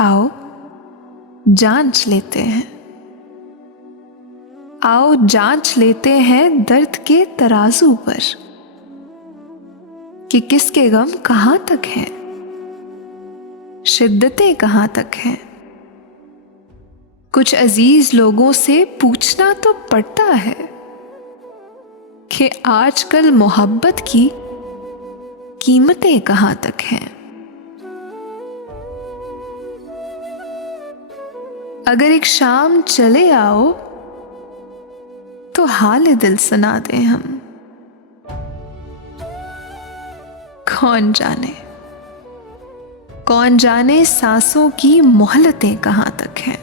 आओ जांच लेते हैं, आओ जांच लेते हैं दर्द के तराजू पर कि किसके गम कहां तक हैं, शिद्दतें कहां तक हैं। कुछ अजीज लोगों से पूछना तो पड़ता है कि आजकल मोहब्बत की कीमतें कहां तक हैं। अगर एक शाम चले आओ तो हाल दिल सुना दें हम। कौन जाने सांसों की मोहलतें कहां तक हैं।